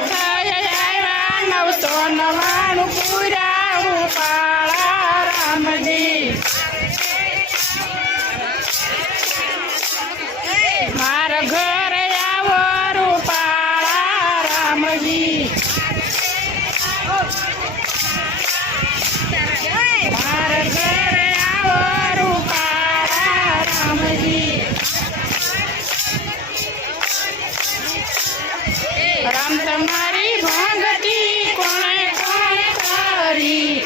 થઈ આવ્યા 999 પૂરા રૂપાળા રામજી મારા ઘરે આવો રૂપાળા રામજી મારા ઘરે આવો રૂપાળા રામજી રામ તમારી ભંગતી કોણે કોણે કરી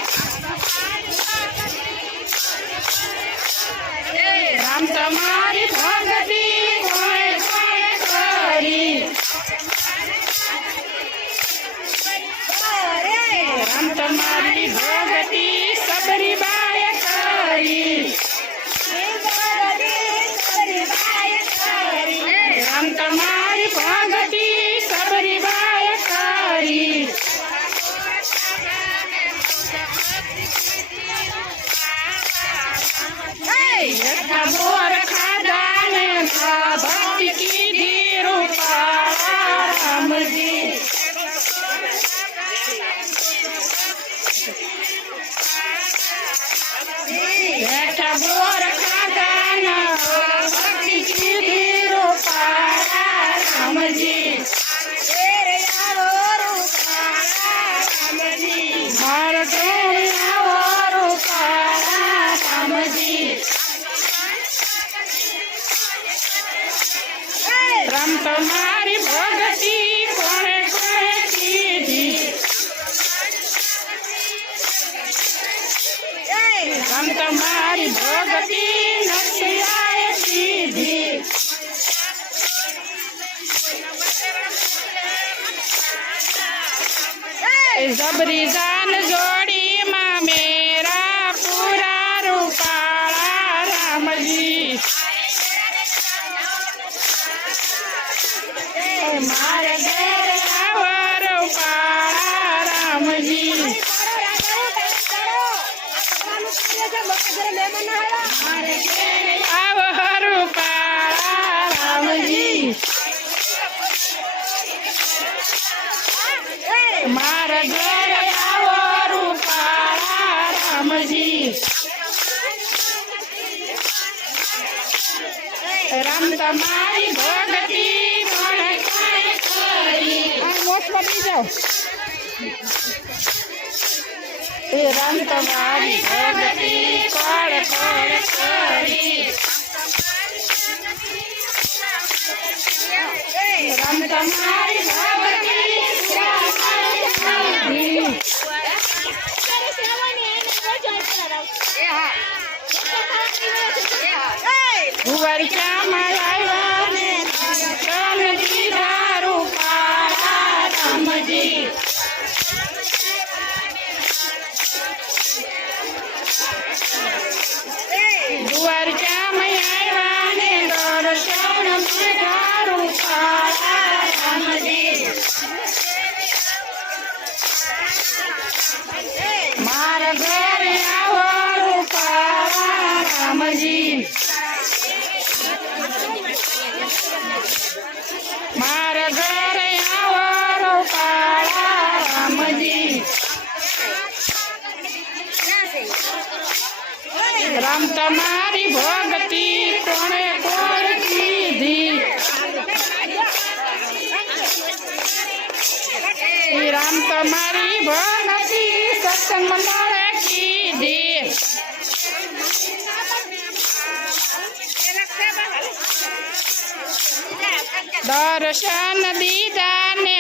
રામ તમારી ભંગતી કોણે કોણે કરી રામ તમારી ભંગતી સબરીબાએ કરી રામ તમારી ભંગતી સબરીબાએ કરી બોર ખાધા ને ભક્તિ કીધી રૂપાળા રામજી બોર ખાધા ને ભક્તિ કીધી રૂપાળા રામજી મારો ઘરે આવો રૂપાળા રામજી રામ તમારી ભગતી કોણે કોણે કીધી રામ તમારી ભગતી નસિયાએ કીધી જબરી જાન જોડીમાં મેરા પૂરા રૂપાળા રામજી મારે ઘરે આવો રૂપાળા રામજી મારે ઘરે આવો રૂપાળા રામજી મારા ઘરે આવો રૂપાળા રામજી રામ તમારી ભગતી કોણે કોણે કરી મોસમાં જાઓ રામ તમારી ભગતી કોણે કોણે કરી રામ તમારી ભગતી દ્વારિકામાં આવ્યા ને દર્શન દીધા રૂપાળા રામજી દ્વારિકામાં આવ્યા ને દર્શન દીધા રૂપાળા રામજી મારા ઘરે આવો રૂપાળા રામજી મારા ઘરે આવો રૂપાળા રામજી રામ તમારી ભગતી કોણે કોણે કીધી રામ તમારી ભગતી સત્સંગ મળે કીધી દર્શન દીધા ને